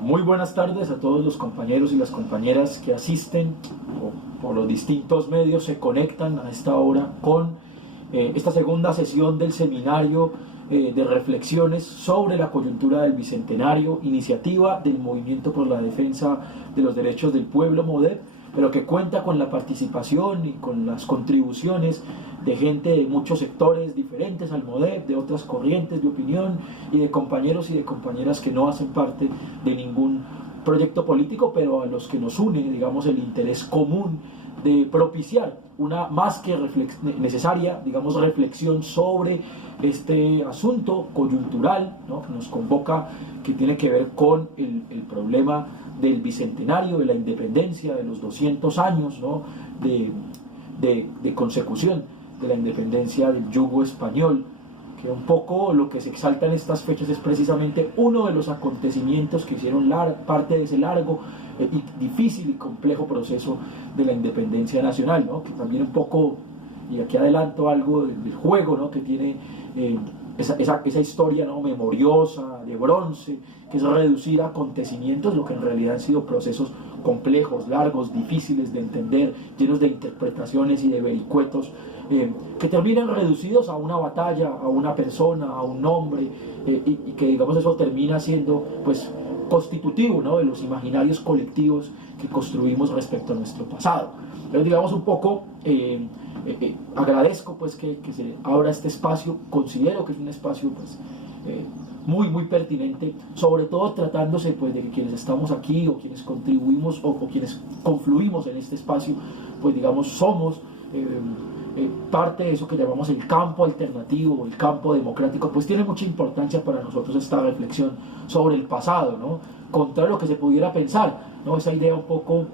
Bueno, muy buenas tardes a todos los compañeros y las compañeras que asisten o por los distintos medios se conectan a esta hora con esta segunda sesión del seminario de reflexiones sobre la coyuntura del Bicentenario, iniciativa del Movimiento por la Defensa de los Derechos del Pueblo, MODEP, pero que cuenta con la participación y con las contribuciones de gente de muchos sectores diferentes al MODEP, de otras corrientes de opinión y de compañeros y de compañeras que no hacen parte de ningún proyecto político, pero a los que nos une, digamos, el interés común de propiciar una más que necesaria, digamos, reflexión sobre este asunto coyuntural, ¿no?, que nos convoca, que tiene que ver con el problema del Bicentenario, de la independencia, de los 200 años, ¿no?, de consecución de la independencia del yugo español, que un poco lo que se exalta en estas fechas es precisamente uno de los acontecimientos que hicieron parte de ese largo y difícil y complejo proceso de la independencia nacional, ¿no?, que también un poco, y aquí adelanto algo del juego, ¿no?, que tiene esa historia, ¿no?, memoriosa, de bronce, que es reducir a acontecimientos lo que en realidad han sido procesos complejos, largos, difíciles de entender, llenos de interpretaciones y de vericuetos, que terminan reducidos a una batalla, a una persona, a un nombre, y que, digamos, eso termina siendo, pues, constitutivo, ¿no?, de los imaginarios colectivos que construimos respecto a nuestro pasado. Entonces, digamos, un poco agradezco, pues, que se abra este espacio. Considero que es un espacio, pues, muy pertinente, sobre todo tratándose, pues, de que quienes estamos aquí o quienes contribuimos o quienes confluimos en este espacio, pues, digamos, somos parte de eso que llamamos el campo alternativo, el campo democrático. Pues tiene mucha importancia para nosotros esta reflexión sobre el pasado, ¿no?, contra lo que se pudiera pensar, ¿no?, esa idea un poco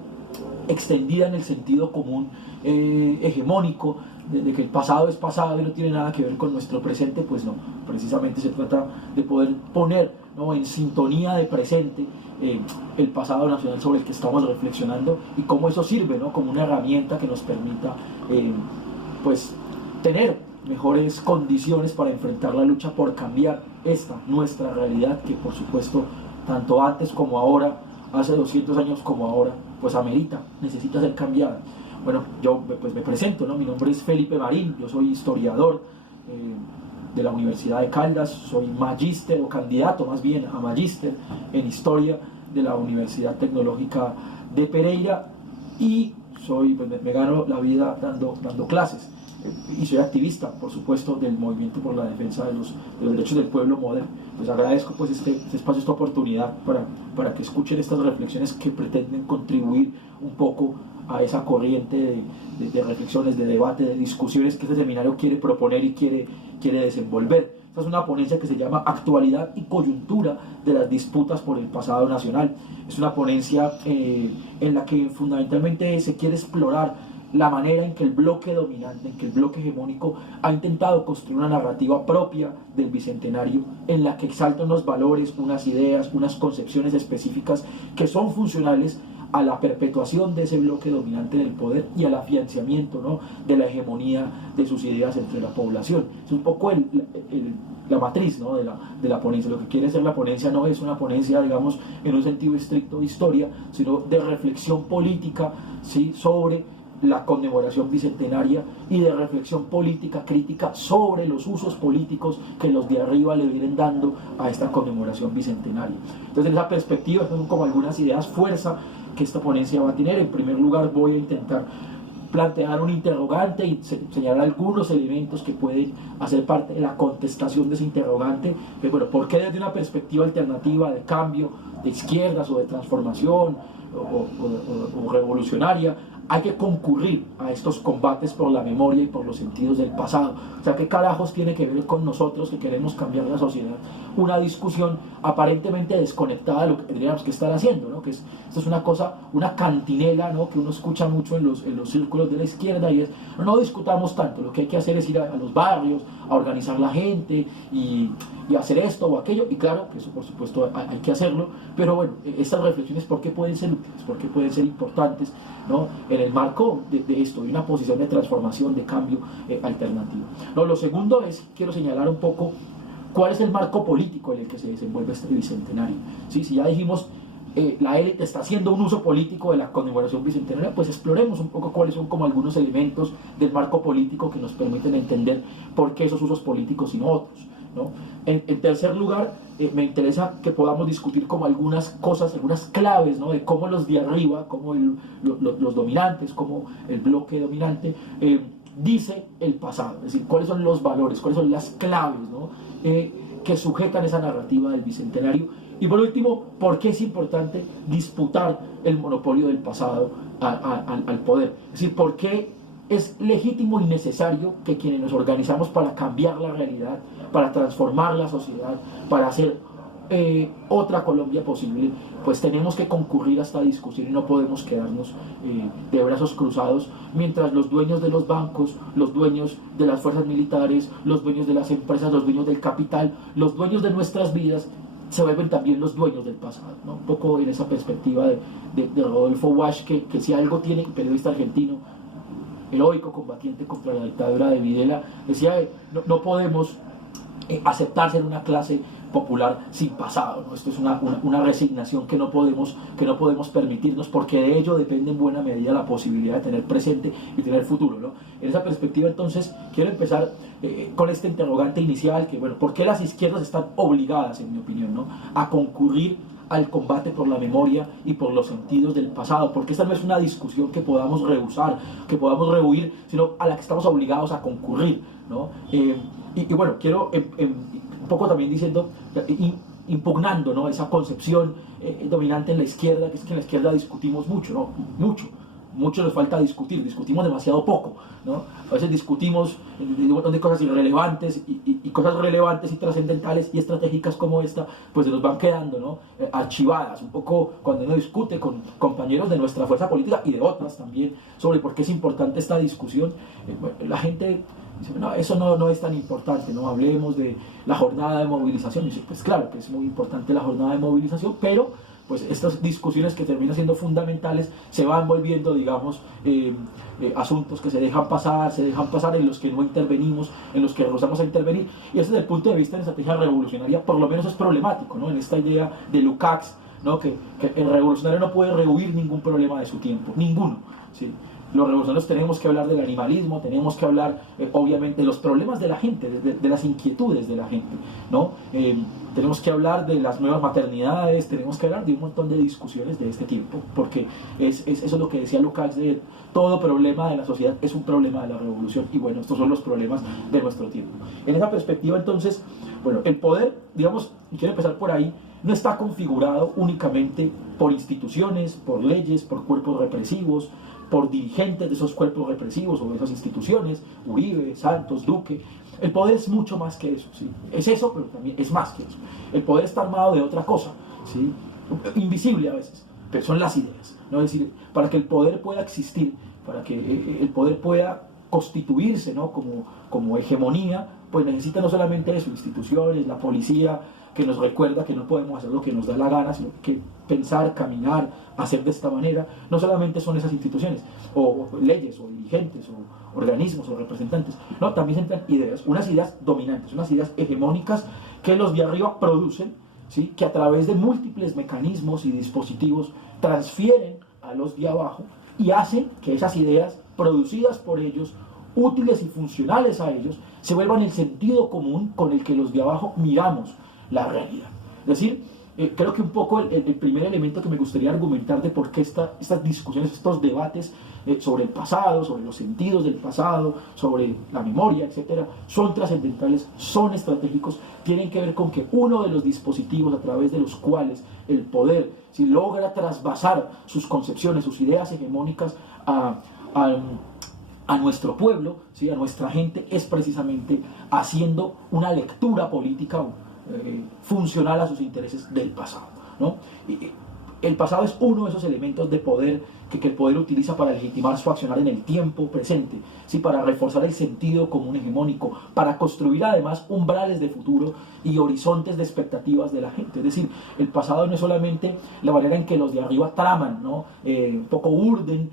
extendida en el sentido común hegemónico de que el pasado es pasado y no tiene nada que ver con nuestro presente. Pues no, precisamente se trata de poder poner, ¿no?, en sintonía de presente el pasado nacional sobre el que estamos reflexionando y cómo eso sirve, ¿no?, como una herramienta que nos permita pues tener mejores condiciones para enfrentar la lucha por cambiar nuestra realidad, que por supuesto tanto antes como ahora, hace 200 años como ahora, pues amerita, necesita ser cambiada. Bueno, yo pues me presento, ¿no? Mi nombre es Felipe Marín, yo soy historiador de la Universidad de Caldas, soy magíster o candidato más bien a magíster en historia de la Universidad Tecnológica de Pereira y pues me gano la vida dando clases. Y soy activista, por supuesto, del Movimiento por la Defensa de los Derechos del Pueblo, MODEP. Pues agradezco, pues, este espacio, esta oportunidad para que escuchen estas reflexiones que pretenden contribuir un poco a esa corriente de reflexiones, de debate, de discusiones que este seminario quiere proponer y quiere desenvolver. Esta es una ponencia que se llama Actualidad y Coyuntura de las disputas por el pasado nacional. Es una ponencia en la que fundamentalmente se quiere explorar la manera en que el bloque dominante, en que el bloque hegemónico ha intentado construir una narrativa propia del Bicentenario, en la que exalta unos valores, unas ideas, unas concepciones específicas que son funcionales a la perpetuación de ese bloque dominante del poder y al afianzamiento, ¿no?, de la hegemonía de sus ideas entre la población. Es un poco la matriz, ¿no?, de la ponencia. Lo que quiere ser la ponencia no es una ponencia, digamos, en un sentido estricto de historia, sino de reflexión política, ¿sí?, sobre la conmemoración bicentenaria y de reflexión política crítica sobre los usos políticos que los de arriba le vienen dando a esta conmemoración bicentenaria. Entonces, en esa perspectiva, son como algunas ideas fuerza que esta ponencia va a tener. En primer lugar, voy a intentar plantear un interrogante y señalar algunos elementos que pueden hacer parte de la contestación de ese interrogante, que, bueno, ¿por qué desde una perspectiva alternativa de cambio, de izquierdas o de transformación o revolucionaria hay que concurrir a estos combates por la memoria y por los sentidos del pasado? O sea, ¿qué carajos tiene que ver con nosotros que queremos cambiar la sociedad? Una discusión aparentemente desconectada de lo que tendríamos que estar haciendo, ¿no? Esto es una cosa, una cantinela, ¿no?, que uno escucha mucho en los círculos de la izquierda, y es: no discutamos tanto, lo que hay que hacer es ir a los barrios, a organizar la gente y hacer esto o aquello. Y claro, que eso por supuesto hay que hacerlo, pero bueno, estas reflexiones, ¿por qué pueden ser útiles? ¿Por qué pueden ser importantes, ¿no?, en el marco de esto, de una posición de transformación, de cambio alternativo? No, lo segundo es, quiero señalar un poco cuál es el marco político en el que se desenvuelve este bicentenario. ¿Sí? Si ya dijimos la élite está haciendo un uso político de la conmemoración bicentenaria, pues exploremos un poco cuáles son como algunos elementos del marco político que nos permiten entender por qué esos usos políticos y no otros, ¿no? En tercer lugar, me interesa que podamos discutir como algunas cosas, algunas claves, ¿no? De cómo los de arriba, como los dominantes, como el bloque dominante, dice el pasado, es decir, cuáles son los valores, cuáles son las claves, ¿no? Que sujetan esa narrativa del bicentenario. Y por último, ¿por qué es importante disputar el monopolio del pasado al poder? Es decir, ¿por qué es legítimo y necesario que quienes nos organizamos para cambiar la realidad, para transformar la sociedad, para hacer otra Colombia posible, pues tenemos que concurrir a esta discusión y no podemos quedarnos de brazos cruzados mientras los dueños de los bancos, los dueños de las fuerzas militares, los dueños de las empresas, los dueños del capital, los dueños de nuestras vidas se vuelven también los dueños del pasado, ¿no? Un poco en esa perspectiva de Rodolfo Walsh, que si algo tiene, periodista argentino, heroico combatiente contra la dictadura de Videla, decía, no podemos aceptar ser una clase popular sin pasado, ¿no? Esto es una resignación que no podemos permitirnos, porque de ello depende en buena medida la posibilidad de tener presente y tener futuro, ¿no? En esa perspectiva, entonces, quiero empezar con este interrogante inicial, que, bueno, ¿por qué las izquierdas están obligadas, en mi opinión, ¿no?, a concurrir al combate por la memoria y por los sentidos del pasado? Porque esta no es una discusión que podamos rehusar, que podamos rehuir, sino a la que estamos obligados a concurrir, ¿no? Y bueno, quiero un poco también diciendo, impugnando, ¿no?, esa concepción dominante en la izquierda, que es que en la izquierda discutimos mucho, ¿no? Mucho nos falta discutimos demasiado poco, ¿no? A veces discutimos de un montón de cosas irrelevantes y cosas relevantes y trascendentales y estratégicas como esta, pues se nos van quedando, ¿no?, archivadas. Un poco cuando uno discute con compañeros de nuestra fuerza política y de otras también sobre por qué es importante esta discusión, la gente dice, no, eso no es tan importante, no hablemos de la jornada de movilización. Y dice, pues claro que es muy importante la jornada de movilización, pero pues estas discusiones que terminan siendo fundamentales se van volviendo, digamos, asuntos que se dejan pasar, en los que no intervenimos, en los que rehusamos a intervenir. Y desde el punto de vista de la estrategia revolucionaria, por lo menos es problemático, ¿no? En esta idea de Lukács, ¿no?, que el revolucionario no puede rehuir ningún problema de su tiempo, ninguno, ¿sí? Los revolucionarios tenemos que hablar del animalismo, tenemos que hablar, obviamente, de los problemas de la gente, de las inquietudes de la gente, ¿no? Tenemos que hablar de las nuevas maternidades, tenemos que hablar de un montón de discusiones de este tipo, porque eso es lo que decía Lukács, de todo problema de la sociedad es un problema de la revolución, y bueno, estos son los problemas de nuestro tiempo. En esa perspectiva, entonces, bueno, el poder, digamos, y quiero empezar por ahí, no está configurado únicamente por instituciones, por leyes, por cuerpos represivos, por dirigentes de esos cuerpos represivos o de esas instituciones, Uribe, Santos, Duque. El poder es mucho más que eso, ¿sí? Es eso, pero también es más que eso. El poder está armado de otra cosa, ¿sí?, invisible a veces, pero son las ideas, ¿no? Es decir, para que el poder pueda existir, para que el poder pueda constituirse, ¿no?, como hegemonía, pues necesita no solamente eso, instituciones, la policía, que nos recuerda que no podemos hacer lo que nos da la gana, sino que pensar, caminar, hacer de esta manera. No solamente son esas instituciones, o leyes, o dirigentes, o organismos, o representantes. No, también entran ideas, unas ideas dominantes, unas ideas hegemónicas que los de arriba producen, ¿sí?, que a través de múltiples mecanismos y dispositivos transfieren a los de abajo y hacen que esas ideas producidas por ellos, útiles y funcionales a ellos, se vuelvan el sentido común con el que los de abajo miramos la realidad. Es decir, creo que un poco el primer elemento que me gustaría argumentar de por qué estas discusiones, estos debates sobre el pasado, sobre los sentidos del pasado, sobre la memoria, etcétera, son trascendentales, son estratégicos, tienen que ver con que uno de los dispositivos a través de los cuales el poder, si logra trasvasar sus concepciones, sus ideas hegemónicas a nuestro pueblo, ¿sí?, a nuestra gente, es precisamente haciendo una lectura política funcional a sus intereses del pasado, ¿no? El pasado es uno de esos elementos de poder que el poder utiliza para legitimar su accionar en el tiempo presente, ¿sí?, para reforzar el sentido común hegemónico, para construir además umbrales de futuro y horizontes de expectativas de la gente. Es decir, el pasado no es solamente la manera en que los de arriba traman, ¿no?, un poco urden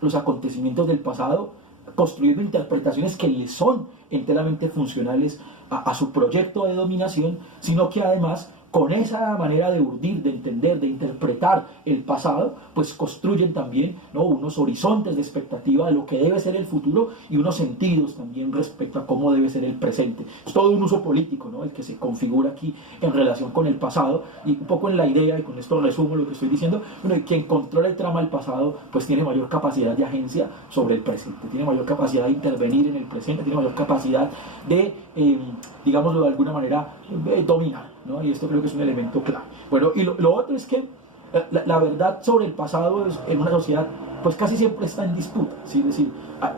los acontecimientos del pasado, construyendo interpretaciones que les son enteramente funcionales a su proyecto de dominación, sino que además con esa manera de urdir, de entender, de interpretar el pasado, pues construyen también, ¿no?, unos horizontes de expectativa de lo que debe ser el futuro y unos sentidos también respecto a cómo debe ser el presente. Es todo un uso político, ¿no?, el que se configura aquí en relación con el pasado, y un poco en la idea, y con esto resumo lo que estoy diciendo, bueno, quien controla el trama del pasado pues tiene mayor capacidad de agencia sobre el presente, tiene mayor capacidad de intervenir en el presente, tiene mayor capacidad de, digámoslo de alguna manera, dominar, ¿no? Y esto creo que es un elemento clave. Bueno, y lo otro es que la verdad sobre el pasado en una sociedad pues casi siempre está en disputa, ¿sí? Es decir,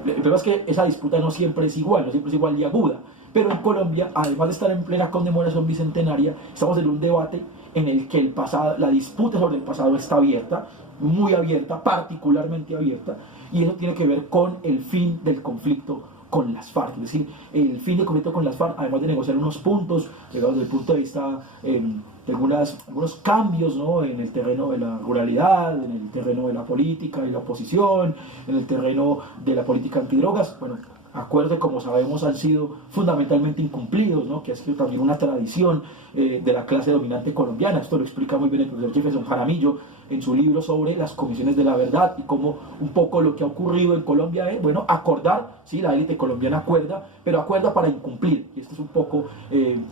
el problema es que esa disputa no siempre es igual, no siempre es igual de aguda, pero en Colombia, además de estar en plena conmemoración bicentenaria, estamos en un debate en el que el pasado, la disputa sobre el pasado está abierta, muy abierta, particularmente abierta, y eso tiene que ver con el fin del conflicto con las FARC, es decir, el fin del conflicto con las FARC, además de negociar unos puntos, digamos, desde el punto de vista de algunos cambios, ¿no?, en el terreno de la ruralidad, en el terreno de la política y la oposición, en el terreno de la política antidrogas, bueno, acuerdos que, como sabemos, han sido fundamentalmente incumplidos, ¿no?, que ha sido también una tradición de la clase dominante colombiana. Esto lo explica muy bien el profesor Jefferson Jaramillo en su libro sobre las comisiones de la verdad, y cómo un poco lo que ha ocurrido en Colombia es, bueno, acordar, sí, la élite colombiana acuerda, pero acuerda para incumplir, y esto es un poco,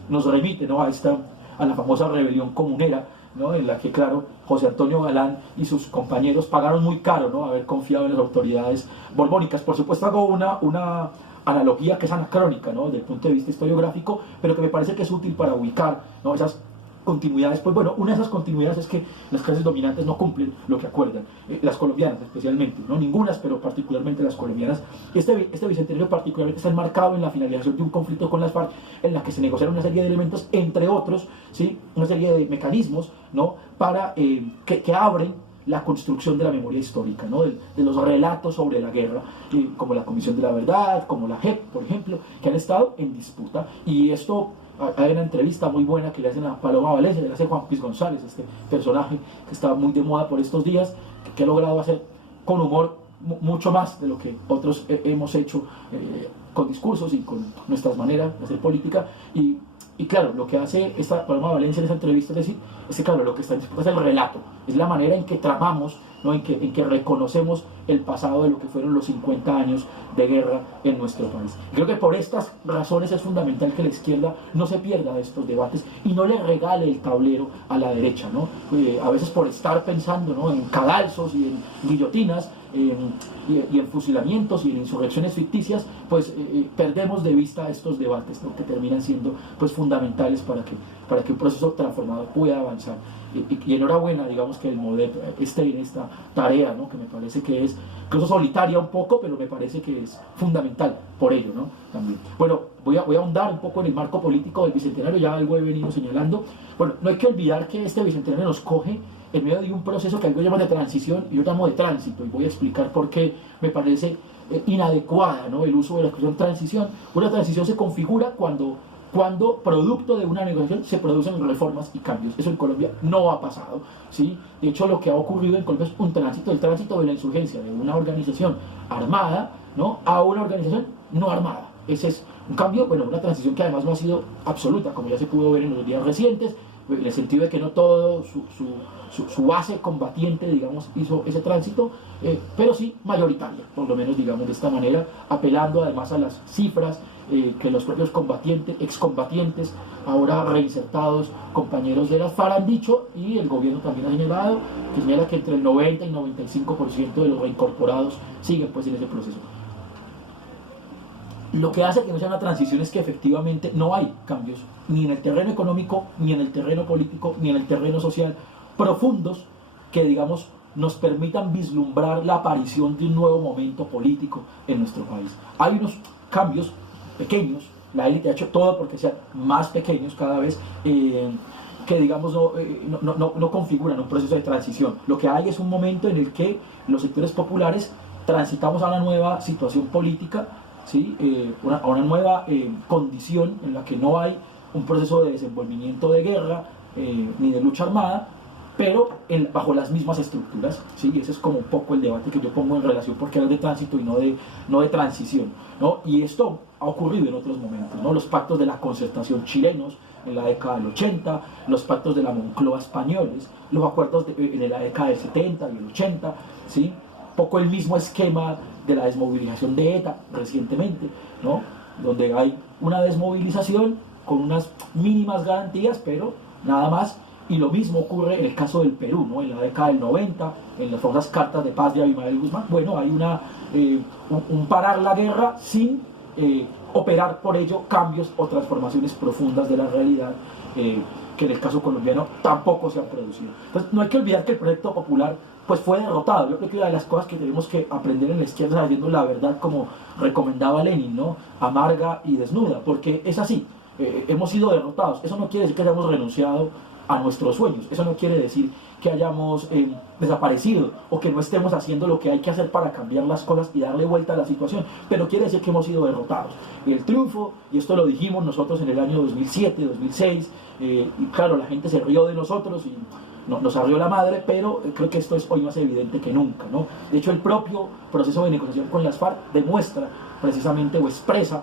nos remite, ¿no?, a la famosa rebelión comunera, ¿no?, en la que, claro, José Antonio Galán y sus compañeros pagaron muy caro, ¿no?, haber confiado en las autoridades borbónicas. Por supuesto, hago una analogía que es anacrónica, ¿no?, desde el punto de vista historiográfico, pero que me parece que es útil para ubicar, ¿no?, esas continuidades. Pues bueno, una de esas continuidades es que las clases dominantes no cumplen lo que acuerdan, las colombianas especialmente, no ningunas, pero particularmente las colombianas. Este bicentenario particularmente está enmarcado en la finalización de un conflicto con las FARC, en la que se negociaron una serie de elementos, entre otros, ¿sí?, una serie de mecanismos, ¿no?, para que abren la construcción de la memoria histórica, ¿no?, de los relatos sobre la guerra, como la Comisión de la Verdad, como la JEP, por ejemplo, que han estado en disputa. Y esto, hay una entrevista muy buena que le hacen a Paloma Valencia, que le hace Juan Piz González, este personaje que está muy de moda por estos días, que ha logrado hacer con humor mucho más de lo que otros hemos hecho con discursos y con nuestras maneras de hacer política. Y claro, lo que hace esta Paloma Valencia en esa entrevista es decir, es que, claro, lo que está en disputa es el relato, es la manera en que tramamos, ¿no?, en que reconocemos el pasado de lo que fueron los 50 años de guerra en nuestro país. Creo que por estas razones es fundamental que la izquierda no se pierda de estos debates y no le regale el tablero a la derecha, ¿no? A veces por estar pensando, ¿no?, en cadalzos y en guillotinas, y en fusilamientos y en insurrecciones ficticias, pues perdemos de vista estos debates, ¿no?, que terminan siendo pues fundamentales para que un proceso transformador pueda avanzar. Y enhorabuena, digamos, que el MODEP esté en esta tarea, ¿no?, que me parece que es incluso solitaria un poco, pero me parece que es fundamental por ello, ¿no?, también. Bueno, voy a ahondar un poco en el marco político del Bicentenario, ya algo he venido señalando. Bueno, no hay que olvidar que este Bicentenario nos coge en medio de un proceso que algo llaman de transición y yo llamo de tránsito, y voy a explicar por qué me parece inadecuada, ¿no?, el uso de la expresión transición. Una transición se configura cuando producto de una negociación se producen reformas y cambios. Eso en Colombia no ha pasado, ¿sí? De hecho, lo que ha ocurrido en Colombia es un tránsito, el tránsito de la insurgencia de una organización armada, ¿no?, a una organización no armada. Ese es un cambio, bueno, una transición que además no ha sido absoluta, como ya se pudo ver en los días recientes, en el sentido de que no todo su base combatiente, digamos, hizo ese tránsito, pero sí mayoritaria, por lo menos, digamos, de esta manera, apelando además a las cifras que los propios excombatientes, ahora reinsertados, compañeros de las FARC han dicho, y el gobierno también ha señalado, que señala que entre el 90 y 95% de los reincorporados siguen pues en ese proceso. Lo que hace que no sea una transición es que efectivamente no hay cambios, ni en el terreno económico, ni en el terreno político, ni en el terreno social, profundos, que, digamos, nos permitan vislumbrar la aparición de un nuevo momento político en nuestro país. Hay unos cambios pequeños, la élite ha hecho todo porque sean más pequeños cada vez, que, digamos, no configuran un proceso de transición. Lo que hay es un momento en el que los sectores populares transitamos a una nueva situación política, ¿sí?, a una nueva condición en la que no hay un proceso de desenvolvimiento de guerra ni de lucha armada, pero bajo las mismas estructuras, ¿sí? Ese es como un poco el debate que yo pongo en relación porque es de tránsito y no de transición, ¿no? Y esto ha ocurrido en otros momentos, ¿no? Los pactos de la concertación chilenos, en la década del 80, los pactos de la Moncloa españoles, los acuerdos en la década del 70 y el 80, ¿sí? Poco el mismo esquema de la desmovilización de ETA recientemente, ¿no? Donde hay una desmovilización con unas mínimas garantías, pero nada más. Y lo mismo ocurre en el caso del Perú, ¿no? En la década del 90, en las famosas cartas de paz de Abimael Guzmán. Bueno, hay un parar la guerra sin operar por ello cambios o transformaciones profundas de la realidad, que en el caso colombiano tampoco se han producido. Entonces, no hay que olvidar que el proyecto popular pues fue derrotado. Yo creo que una de las cosas que tenemos que aprender en la izquierda es haciendo la verdad, como recomendaba Lenin, ¿no? Amarga y desnuda, porque es así. Hemos sido derrotados. Eso no quiere decir que hayamos renunciado a nuestros sueños, eso no quiere decir que hayamos desaparecido o que no estemos haciendo lo que hay que hacer para cambiar las cosas y darle vuelta a la situación, pero quiere decir que hemos sido derrotados. El triunfo, y esto lo dijimos nosotros en el año 2007, 2006, y claro, la gente se rió de nosotros y nos arrió la madre, pero creo que esto es hoy más evidente que nunca, ¿no? De hecho, el propio proceso de negociación con las FARC demuestra precisamente o expresa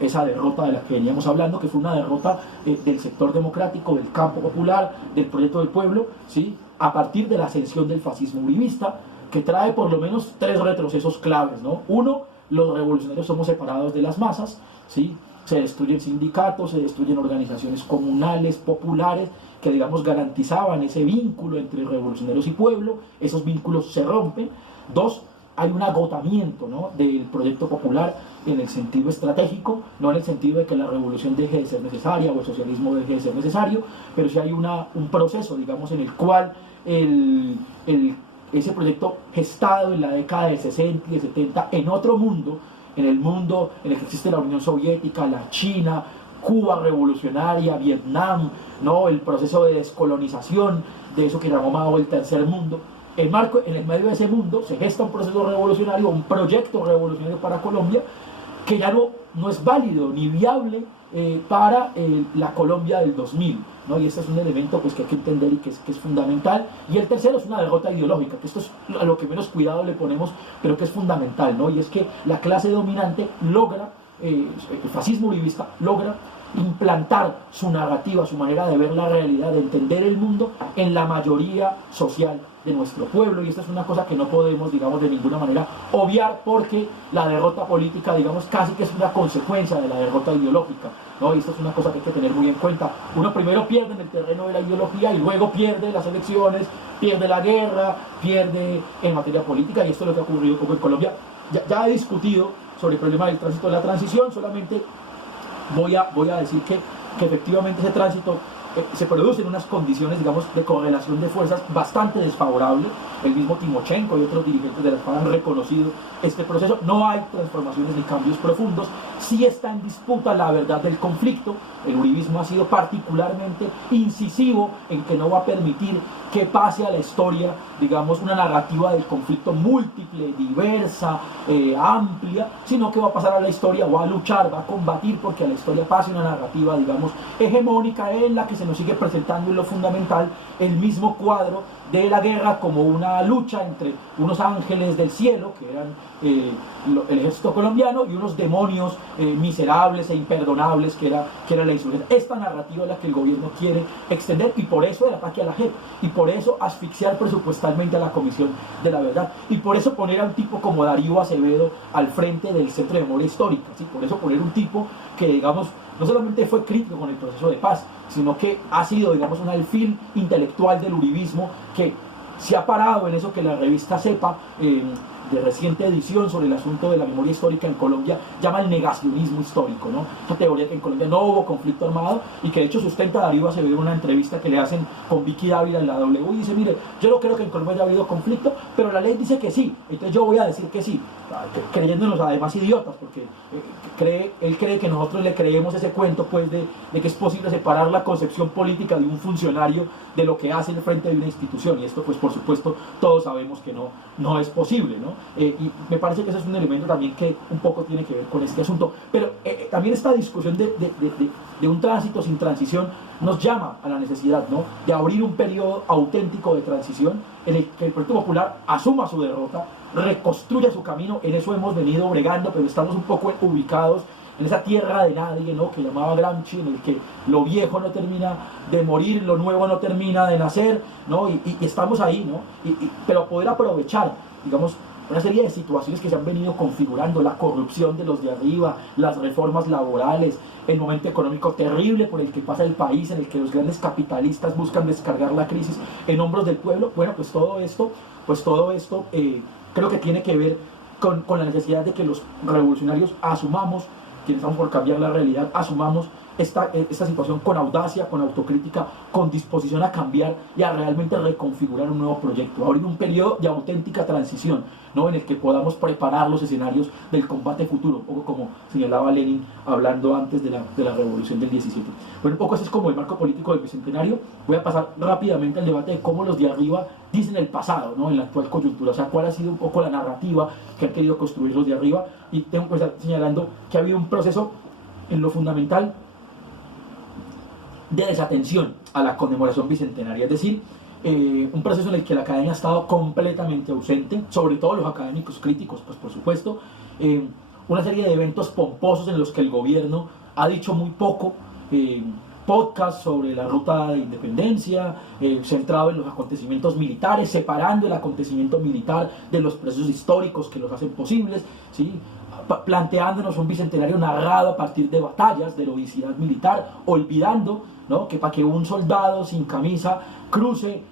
esa derrota de la que veníamos hablando, que fue una derrota del sector democrático, del campo popular, del proyecto del pueblo, ¿sí? A partir de la ascensión del fascismo uribista, que trae por lo menos 3 retrocesos claves, ¿no? Uno, los revolucionarios somos separados de las masas, ¿sí? Se destruyen sindicatos, se destruyen organizaciones comunales, populares, que digamos garantizaban ese vínculo entre revolucionarios y pueblo. Esos vínculos se rompen. 2, hay un agotamiento, ¿no? Del proyecto popular en el sentido estratégico, no en el sentido de que la revolución deje de ser necesaria o el socialismo deje de ser necesario, pero sí hay un proceso, digamos, en el cual ese proyecto gestado en la década de 60 y de 70 en otro mundo, en el mundo en el que existe la Unión Soviética, la China, Cuba revolucionaria, Vietnam, ¿no? El proceso de descolonización de eso que llamó Mao el tercer mundo. En el medio de ese mundo se gesta un proceso revolucionario, un proyecto revolucionario para Colombia, que ya no es válido ni viable para la Colombia del 2000, ¿no? Y este es un elemento pues, que hay que entender y que es fundamental. Y el tercero es una derrota ideológica, que esto es a lo que menos cuidado le ponemos, pero que es fundamental, ¿no? Y es que la clase dominante logra, el fascismo uribista logra implantar su narrativa, su manera de ver la realidad, de entender el mundo en la mayoría social de nuestro pueblo, y esta es una cosa que no podemos, digamos, de ninguna manera obviar, porque la derrota política, digamos, casi que es una consecuencia de la derrota ideológica, ¿no? Y esto es una cosa que hay que tener muy en cuenta. Uno primero pierde en el terreno de la ideología y luego pierde las elecciones, pierde la guerra, pierde en materia política, y esto es lo que ha ocurrido como en Colombia. Ya he discutido sobre el problema del tránsito de la transición, solamente voy a decir que efectivamente ese tránsito se produce en unas condiciones, digamos, de correlación de fuerzas bastante desfavorables. El mismo Timochenko y otros dirigentes de la FARC han reconocido este proceso. No hay transformaciones ni cambios profundos. Sí está en disputa la verdad del conflicto. El uribismo ha sido particularmente incisivo en que no va a permitir que pase a la historia, digamos, una narrativa del conflicto múltiple, diversa, amplia, sino que va a pasar a la historia, va a luchar, va a combatir porque a la historia pase una narrativa, digamos, hegemónica, en la que se nos sigue presentando en lo fundamental el mismo cuadro de la guerra como una lucha entre unos ángeles del cielo, que eran el ejército colombiano, y unos demonios miserables e imperdonables, que era la insurgencia. Esta narrativa es la que el gobierno quiere extender, y por eso el ataque a la JEP, y por eso asfixiar presupuestalmente a la Comisión de la Verdad, y por eso poner a un tipo como Darío Acevedo al frente del Centro de Memoria Histórica, ¿sí? Por eso poner un tipo que, digamos, no solamente fue crítico con el proceso de paz, sino que ha sido, digamos, un alfil intelectual del uribismo, que se ha parado en eso que la revista CEPA, de reciente edición sobre el asunto de la memoria histórica en Colombia, llama el negacionismo histórico, ¿no? Esa teoría que en Colombia no hubo conflicto armado, y que de hecho sustenta Darío Acevedo en una entrevista que le hacen con Vicky Dávila en la W, y dice: mire, yo no creo que en Colombia haya habido conflicto, pero la ley dice que sí, entonces yo voy a decir que sí, creyéndonos además idiotas, porque él cree que nosotros le creemos ese cuento, pues, de que es posible separar la concepción política de un funcionario de lo que hace el frente de una institución, y esto, pues, por supuesto, todos sabemos que no es posible, ¿no? Y me parece que ese es un elemento también que un poco tiene que ver con este asunto. Pero también esta discusión de un tránsito sin transición nos llama a la necesidad, ¿no?, de abrir un periodo auténtico de transición en el que el Partido Popular asuma su derrota, reconstruya su camino. En eso hemos venido bregando, pero estamos un poco ubicados en esa tierra de nadie, ¿no? Que llamaba Gramsci, en el que lo viejo no termina de morir, lo nuevo no termina de nacer, ¿no? Y estamos ahí, ¿no? Pero poder aprovechar, digamos, una serie de situaciones que se han venido configurando, la corrupción de los de arriba, las reformas laborales, el momento económico terrible por el que pasa el país, en el que los grandes capitalistas buscan descargar la crisis en hombros del pueblo. Bueno, pues todo esto creo que tiene que ver con la necesidad de que los revolucionarios asumamos, quienes estamos por cambiar la realidad, asumamos esta situación con audacia, con autocrítica, con disposición a cambiar y a realmente reconfigurar un nuevo proyecto, abrir un periodo de auténtica transición, ¿no? En el que podamos preparar los escenarios del combate futuro, un poco como señalaba Lenin hablando antes de la revolución del 17. Bueno, un poco ese es como el marco político del Bicentenario. Voy a pasar rápidamente al debate de cómo los de arriba dicen el pasado, ¿no? En la actual coyuntura, o sea, cuál ha sido un poco la narrativa que han querido construir los de arriba, y tengo que estar señalando que ha habido un proceso en lo fundamental de desatención a la conmemoración bicentenaria, es decir, un proceso en el que la academia ha estado completamente ausente, sobre todo los académicos críticos, pues por supuesto, una serie de eventos pomposos en los que el gobierno ha dicho muy poco, podcast sobre la ruta de independencia, centrado en los acontecimientos militares, separando el acontecimiento militar de los procesos históricos que los hacen posibles, ¿sí? Planteándonos un bicentenario narrado a partir de batallas, de heroicidad militar, olvidando, ¿no?, que para que un soldado sin camisa cruce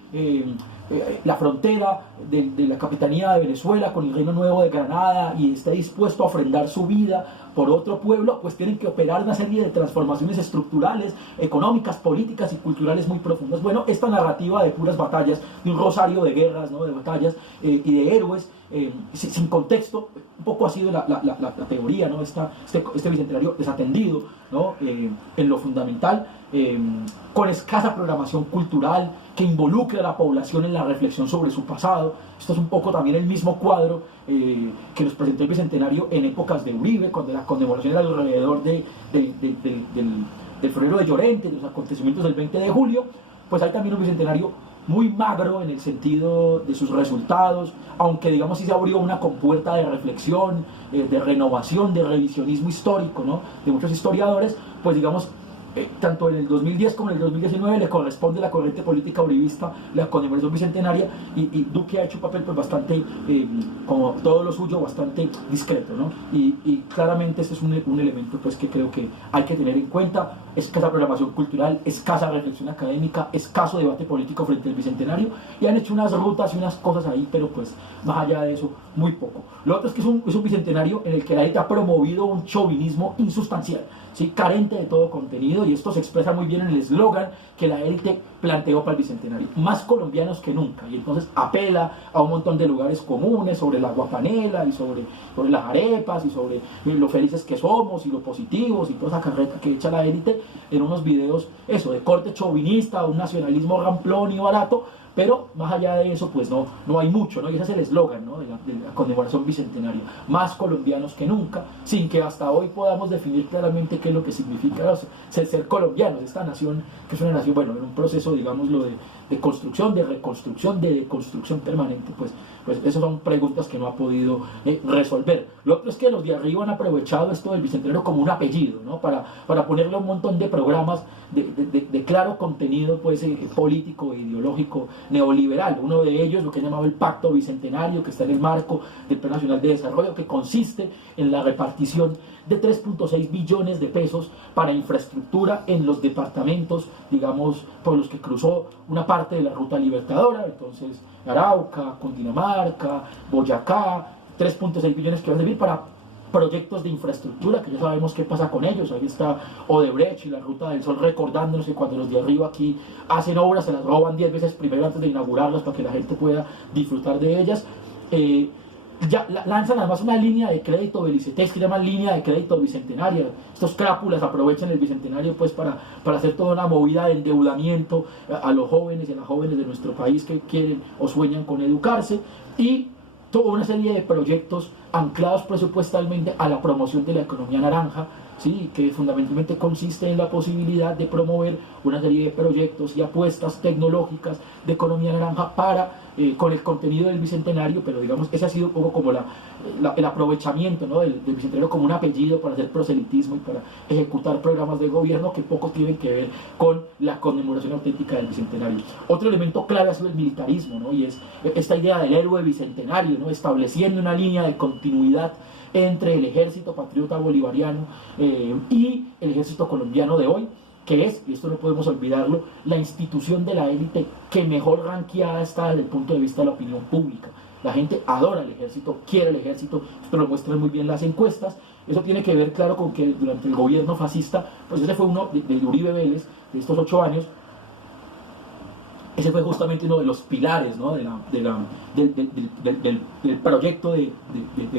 la frontera de la Capitanía de Venezuela con el Reino Nuevo de Granada y esté dispuesto a ofrendar su vida por otro pueblo, pues tienen que operar una serie de transformaciones estructurales, económicas, políticas y culturales muy profundas. Bueno, esta narrativa de puras batallas, de un rosario de guerras, ¿no?, de batallas y de héroes, sin contexto, un poco ha sido la teoría, ¿no? Este bicentenario desatendido, ¿no?, en lo fundamental, con escasa programación cultural que involucre a la población en la reflexión sobre su pasado. Esto es un poco también el mismo cuadro que nos presentó el bicentenario en épocas de Uribe, cuando la conmemoración era alrededor del febrero de Llorente, de los acontecimientos del 20 de julio. Pues hay también un bicentenario muy magro en el sentido de sus resultados, aunque digamos sí se abrió una compuerta de reflexión, de renovación, de revisionismo histórico, ¿no?, de muchos historiadores. Pues digamos, tanto en el 2010 como en el 2019 le corresponde a la corriente política uribista la conmemoración bicentenaria, y Duque ha hecho un papel pues bastante, como todo lo suyo, bastante discreto, ¿no? Y claramente este es un elemento pues que creo que hay que tener en cuenta. Escasa programación cultural, escasa reflexión académica, escaso debate político frente al bicentenario, y han hecho unas rutas y unas cosas ahí, pero pues más allá de eso, muy poco. Lo otro es que es un bicentenario en el que la élite ha promovido un chauvinismo insustancial, ¿sí?, carente de todo contenido, y esto se expresa muy bien en el eslogan que la élite planteó para el bicentenario: más colombianos que nunca. Y entonces apela a un montón de lugares comunes sobre la guapanela y sobre las arepas y sobre lo felices que somos y lo positivos y toda esa carreta que echa la élite en unos videos, eso, de corte chauvinista, un nacionalismo ramplón y barato. Pero más allá de eso, pues no hay mucho, ¿no? Y ese es el eslogan, ¿no?, de la conmemoración bicentenaria: más colombianos que nunca, sin que hasta hoy podamos definir claramente qué es lo que significa, ¿no?, ser colombianos. Esta nación, que es una nación, bueno, en un proceso, digámoslo, de construcción, de reconstrucción, de deconstrucción permanente, pues esas son preguntas que no ha podido resolver. Lo otro es que los de arriba han aprovechado esto del bicentenario como un apellido, ¿no?, para ponerle un montón de programas de claro contenido pues político e ideológico neoliberal. Uno de ellos, lo que he llamado el Pacto Bicentenario, que está en el marco del Plan Nacional de Desarrollo, que consiste en la repartición de 3.6 billones de pesos para infraestructura en los departamentos, digamos, por los que cruzó una parte de la Ruta Libertadora, entonces Arauca, Cundinamarca, Boyacá, 3.6 billones que van a servir para proyectos de infraestructura, que ya sabemos qué pasa con ellos. Ahí está Odebrecht y la Ruta del Sol recordándonos que cuando los de arriba aquí hacen obras se las roban 10 veces primero antes de inaugurarlas para que la gente pueda disfrutar de ellas. Ya lanzan además una línea de crédito Belicetex que se llama línea de crédito bicentenaria. Estos crápulas aprovechan el bicentenario pues para hacer toda una movida de endeudamiento a los jóvenes y a las jóvenes de nuestro país que quieren o sueñan con educarse, y toda una serie de proyectos anclados presupuestalmente a la promoción de la economía naranja, ¿sí?, que fundamentalmente consiste en la posibilidad de promover una serie de proyectos y apuestas tecnológicas de economía naranja para con el contenido del Bicentenario, pero digamos, ese ha sido un poco como el aprovechamiento, ¿no?, del Bicentenario como un apellido para hacer proselitismo y para ejecutar programas de gobierno que poco tienen que ver con la conmemoración auténtica del Bicentenario. Otro elemento clave ha sido el militarismo, ¿no?, y es esta idea del héroe bicentenario, ¿no?, estableciendo una línea de continuidad entre el ejército patriota bolivariano y el ejército colombiano de hoy, que es, y esto no podemos olvidarlo, la institución de la élite que mejor ranqueada está desde el punto de vista de la opinión pública. La gente adora el ejército, quiere el ejército, esto lo muestran muy bien las encuestas. Eso tiene que ver, claro, con que durante el gobierno fascista, pues ese fue uno de Uribe Vélez, de estos 8 años, ese fue justamente uno de los pilares, ¿no?, del proyecto de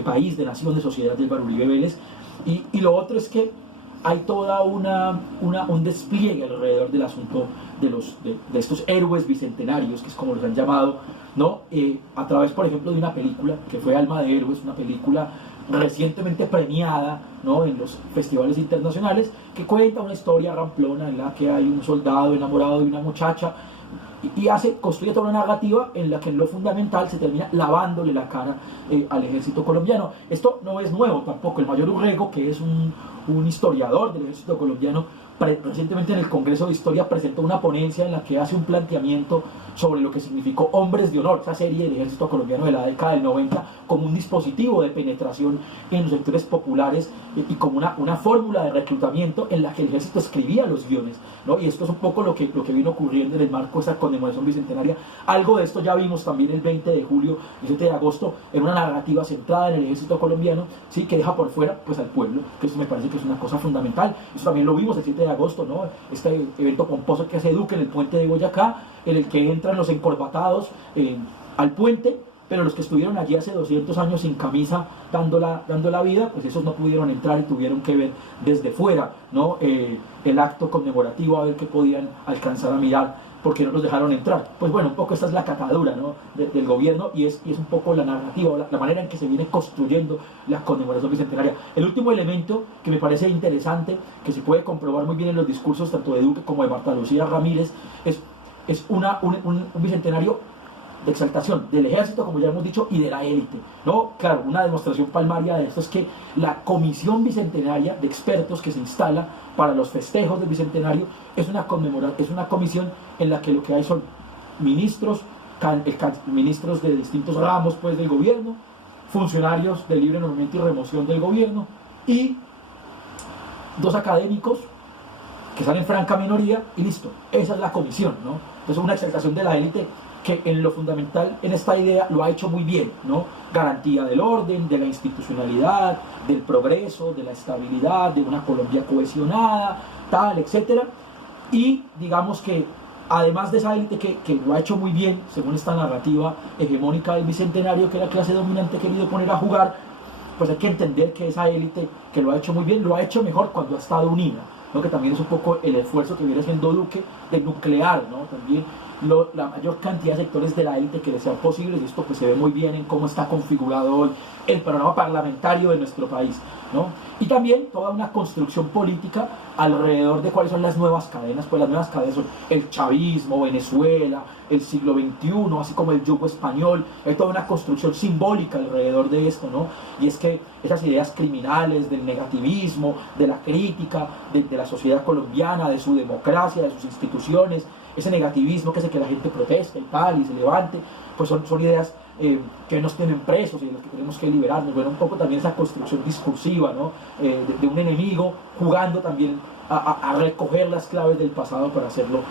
país, de nación, de sociedad del Uribe Vélez. Y lo otro es que hay toda un despliegue alrededor del asunto de estos héroes bicentenarios, que es como los han llamado, ¿no?, a través, por ejemplo, de una película que fue Alma de Héroes, una película recientemente premiada, ¿no?, en los festivales internacionales, que cuenta una historia ramplona en la que hay un soldado enamorado de una muchacha y construye toda una narrativa en la que en lo fundamental se termina lavándole la cara al ejército colombiano. Esto no es nuevo tampoco. El mayor Urrego, que es un historiador del ejército colombiano, recientemente en el Congreso de Historia presentó una ponencia en la que hace un planteamiento sobre lo que significó Hombres de Honor, esa serie del ejército colombiano de la década del 90, como un dispositivo de penetración en los sectores populares y como una fórmula de reclutamiento en la que el ejército escribía los guiones, ¿no? Y esto es un poco lo que vino ocurriendo en el marco de esta conmemoración bicentenaria. Algo de esto ya vimos también el 20 de julio y el 7 de agosto en una narrativa centrada en el ejército colombiano, ¿sí?, que deja por fuera pues al pueblo, que eso me parece que es una cosa fundamental. Eso también lo vimos el 7 de agosto, ¿no?, este evento pomposo que hace Duque en el puente de Boyacá, en el que entran los encorbatados al puente, pero los que estuvieron allí hace 200 años sin camisa dando la vida, pues esos no pudieron entrar y tuvieron que ver desde fuera, ¿no?, el acto conmemorativo, a ver qué podían alcanzar a mirar, porque no los dejaron entrar. Pues bueno, un poco esta es la catadura, ¿no?, del gobierno, y es un poco la narrativa, la manera en que se viene construyendo la conmemoración bicentenaria. El último elemento que me parece interesante, que se puede comprobar muy bien en los discursos tanto de Duque como de Marta Lucía Ramírez, es un bicentenario de exaltación del ejército, como ya hemos dicho, y de la élite, ¿no? Claro, una demostración palmaria de esto es que la comisión bicentenaria de expertos que se instala para los festejos del bicentenario es una comisión en la que lo que hay son ministros de distintos ramos, pues, del gobierno, funcionarios de libre nombramiento y remoción del gobierno, y 2 académicos que están en franca minoría, y listo. Esa es la comisión, ¿no? Entonces, una exaltación de la élite que en lo fundamental en esta idea lo ha hecho muy bien, ¿no? Garantía del orden, de la institucionalidad, del progreso, de la estabilidad, de una Colombia cohesionada, tal, etcétera. Y digamos que además de esa élite que lo ha hecho muy bien, según esta narrativa hegemónica del bicentenario que la clase dominante ha querido poner a jugar, pues hay que entender que esa élite que lo ha hecho muy bien, lo ha hecho mejor cuando ha estado unida, ¿no?, que también es un poco el esfuerzo que viene haciendo Duque de nuclear, ¿no?, también la mayor cantidad de sectores de la élite que les sean posibles, y esto pues se ve muy bien en cómo está configurado hoy el panorama parlamentario de nuestro país, ¿no? Y también toda una construcción política alrededor de cuáles son las nuevas cadenas. Pues las nuevas cadenas son el chavismo, Venezuela, el siglo XXI, así como el yugo español. Hay toda una construcción simbólica alrededor de esto, ¿no? Y es que esas ideas criminales del negativismo, de la crítica de la sociedad colombiana, de su democracia, de sus instituciones, ese negativismo que hace que la gente proteste y tal, y se levante, pues son ideas que nos tienen presos y de las que tenemos que liberarnos. Bueno, un poco también esa construcción discursiva, ¿no?, de un enemigo jugando también a recoger las claves del pasado para hacerlo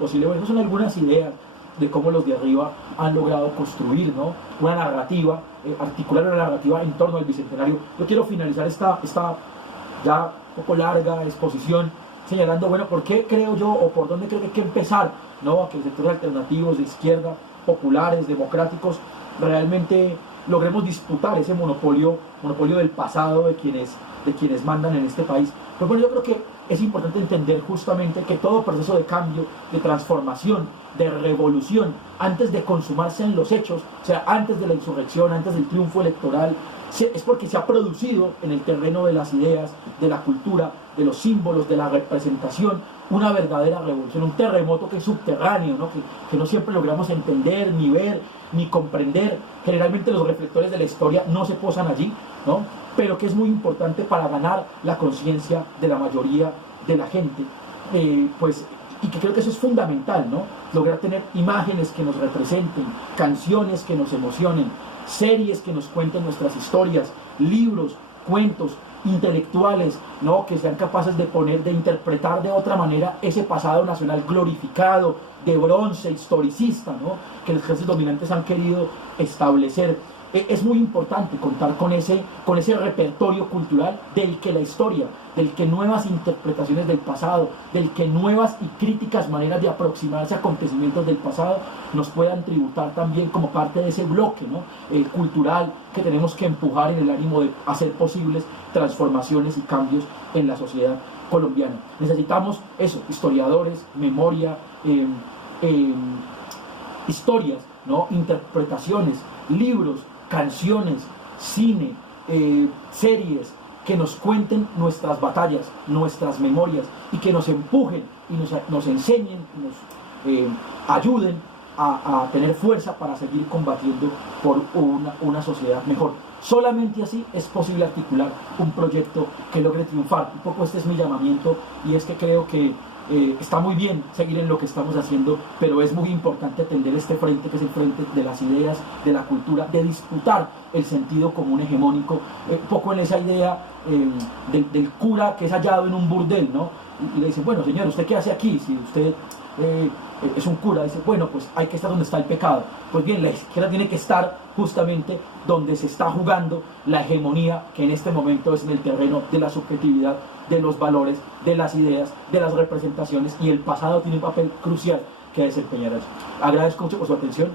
posible. Bueno, esas son algunas ideas de cómo los de arriba han logrado construir, ¿no?, una narrativa, articular una narrativa en torno al bicentenario. Yo quiero finalizar esta ya un poco larga exposición señalando, bueno, por qué creo yo, o por dónde creo que hay que empezar, ¿no?, a que sectores alternativos de izquierda, populares, democráticos, realmente logremos disputar ese monopolio del pasado de quienes mandan en este país. Pues bueno, yo creo que es importante entender justamente que todo proceso de cambio, de transformación, de revolución, antes de consumarse en los hechos, o sea, antes de la insurrección, antes del triunfo electoral, es porque se ha producido en el terreno de las ideas, de la cultura, de los símbolos, de la representación, una verdadera revolución, un terremoto que es subterráneo, ¿no? Que no siempre logramos entender, ni ver, ni comprender. Generalmente los reflectores de la historia no se posan allí, ¿no? Pero que es muy importante para ganar la conciencia de la mayoría de la gente. Pues, y que creo que eso es fundamental, ¿no? Lograr tener imágenes que nos representen, canciones que nos emocionen, series que nos cuenten nuestras historias, libros, cuentos, intelectuales, ¿no? Que sean capaces de interpretar de otra manera ese pasado nacional glorificado, de bronce, historicista, ¿no? Que los ejércitos dominantes han querido establecer. Es muy importante contar con ese repertorio cultural del que la historia, del que nuevas interpretaciones del pasado, del que nuevas y críticas maneras de aproximarse a acontecimientos del pasado nos puedan tributar también como parte de ese bloque, ¿no? Cultural que tenemos que empujar en el ánimo de hacer posibles transformaciones y cambios en la sociedad colombiana. Necesitamos eso, historiadores, memoria, historias, ¿no? Interpretaciones, libros, canciones, cine, series que nos cuenten nuestras batallas, nuestras memorias y que nos empujen y nos enseñen, nos ayuden a tener fuerza para seguir combatiendo por una sociedad mejor. Solamente así es posible articular un proyecto que logre triunfar. Un poco este es mi llamamiento, y es que creo que está muy bien seguir en lo que estamos haciendo, pero es muy importante atender este frente, que es el frente de las ideas, de la cultura, de disputar el sentido común hegemónico, poco en esa idea del cura que es hallado en un burdel, ¿no? Y le dicen, bueno, señor, ¿usted qué hace aquí? Si usted es un cura, dice, bueno, pues hay que estar donde está el pecado. Pues bien, la izquierda tiene que estar justamente donde se está jugando la hegemonía, que en este momento es en el terreno de la subjetividad, de los valores, de las ideas, de las representaciones, y el pasado tiene un papel crucial que desempeñar allí. Agradezco mucho por su atención.